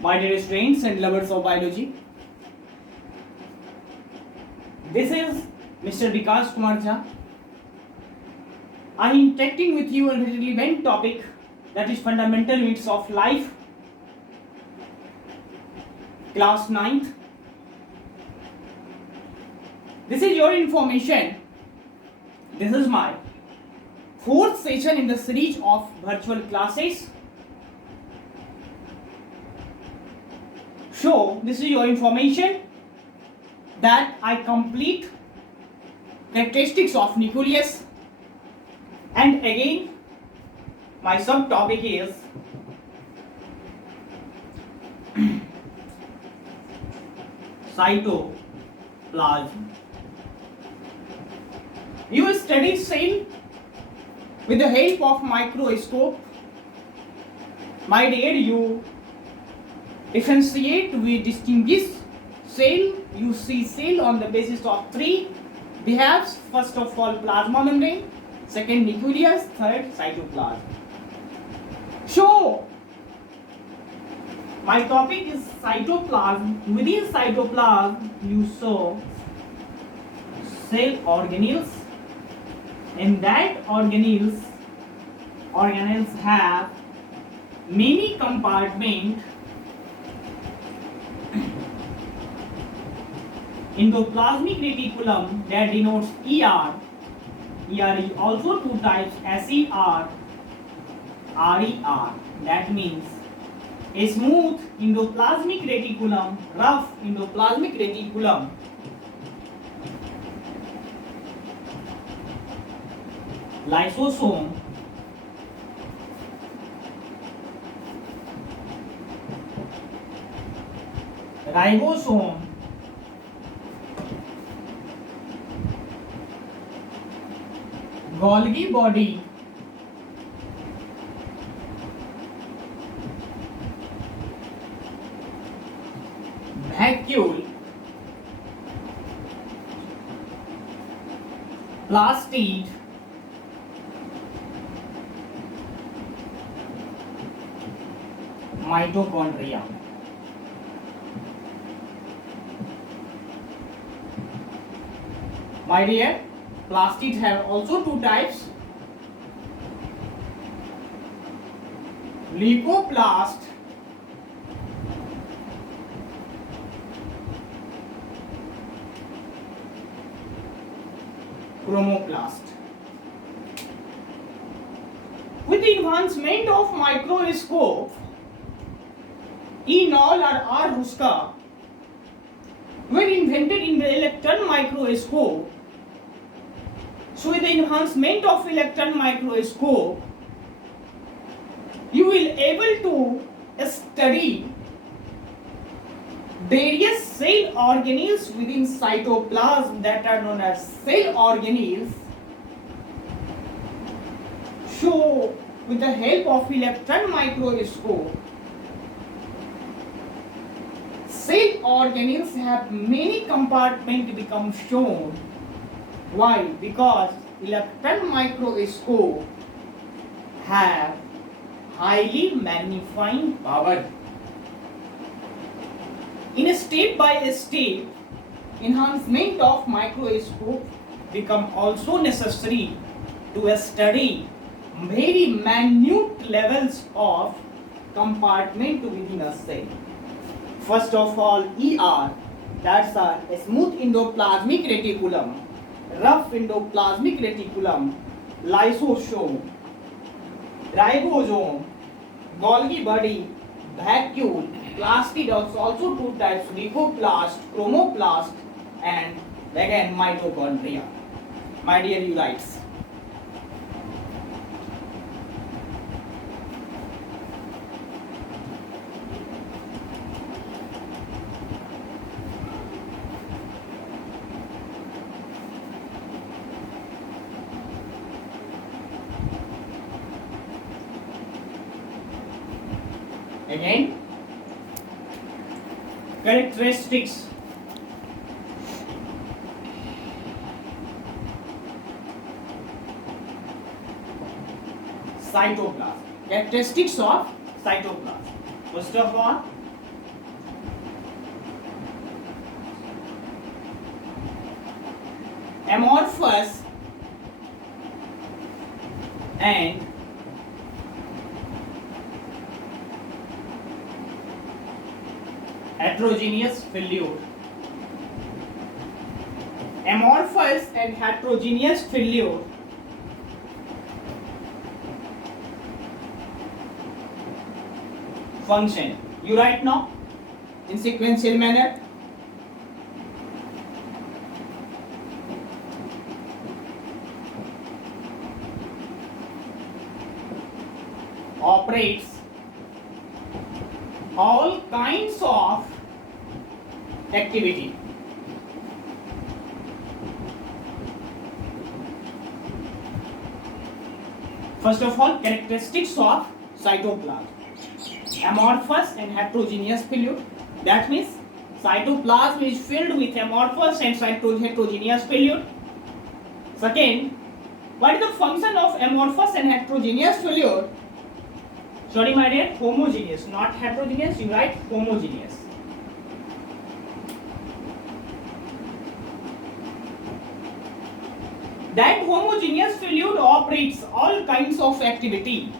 My dear students and lovers of biology, this is Mr. Vikas Kumar Jha. I am interacting with you on a relevant topic, that is fundamental units of life, class 9th. This is your information. This is my fourth session in the series of virtual classes. So this is your information that I complete characteristics of nucleus, and again my subtopic is cytoplasm. You study cell with the help of microscope. My dear, you differentiate, we distinguish cell. You see cell on the basis of three behaves. First of all, plasma membrane, second nucleus, third cytoplasm. So my topic is cytoplasm. Within cytoplasm you saw cell organelles. In that organelles have many compartments. Endoplasmic reticulum, that denotes ER. ER is also two types, SER, RER. That means a smooth endoplasmic reticulum, rough endoplasmic reticulum. Lysosome, ribosome, Golgi body, vacuole, plastid, mitochondria. My dear, plastids have also two types, leucoplast chromoplast. With the advancement of microscope, E. Knoll or R. Ruska were invented in the electron microscope. So with the enhancement of electron microscope, you will able to study various cell organelles within cytoplasm that are known as cell organelles. So with the help of electron microscope, cell organelles have many compartments become shown. Why? Because electron microscope have highly magnifying power. In a step by step, enhancement of microscope become also necessary to study very minute levels of compartment within a cell. First of all, ER, that's a smooth endoplasmic reticulum, rough endoplasmic reticulum, lysosome, ribosome, Golgi body, vacuole, plastid, also two types, leucoplast, chromoplast, and again mitochondria. My dear Ulites, again characteristics. Cytoplasm. Characteristics of cytoplasm. First of all, amorphous and heterogeneous fluid. Amorphous and heterogeneous fluid function. You write now in sequential manner. Operates all kinds of activity. First of all, characteristics of cytoplasm. Amorphous and heterogeneous fluid. That means cytoplasm is filled with amorphous and heterogeneous fluid. Second, what is the function of amorphous and heterogeneous fluid? Sorry, my dear, homogeneous, not heterogeneous. You write homogeneous. That homogeneous fluid operates all kinds of activity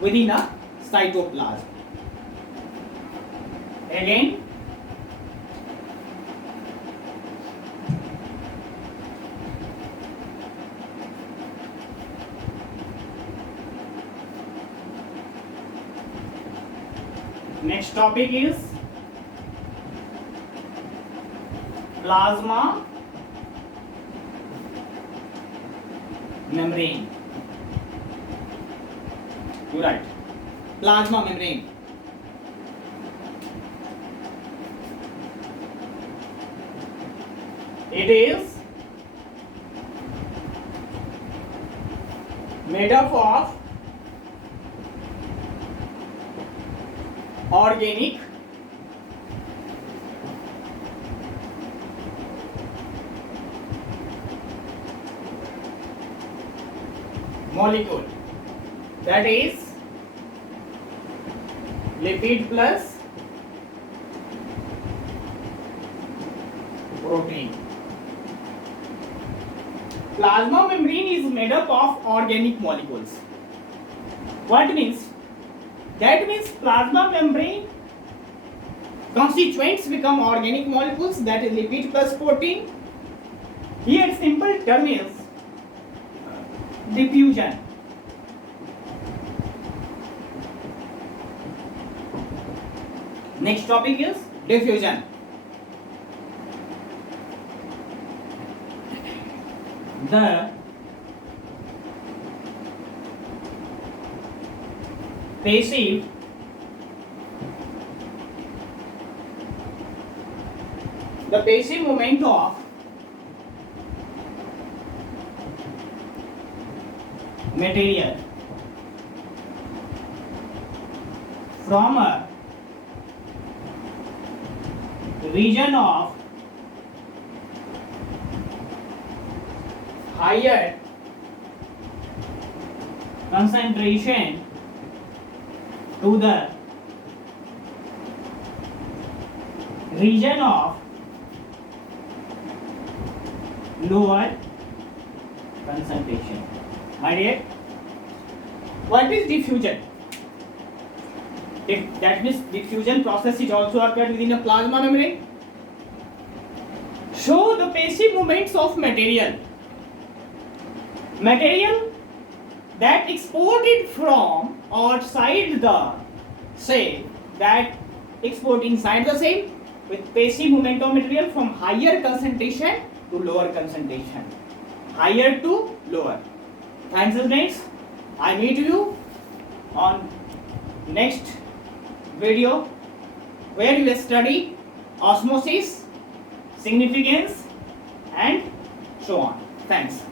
within a cytoplasm. Again, next topic is plasma membrane. You write plasma membrane. It is made up of organic molecule, that is lipid plus protein. Plasma membrane is made up of organic molecules. What means? That means plasma membrane constituents become organic molecules, that is lipid plus protein. Here simple term is diffusion. Next topic is diffusion. The passive movement of material from a region of higher concentration to the region of lower concentration. My dear, what is diffusion? That means diffusion process is also occurred within a plasma membrane. Show the passive movements of material that exported from outside the cell, that export inside the cell with passive movement of material from higher concentration to lower concentration, higher to lower. Thanks students. I meet you on next video where you will study osmosis, significance and so on. Thanks.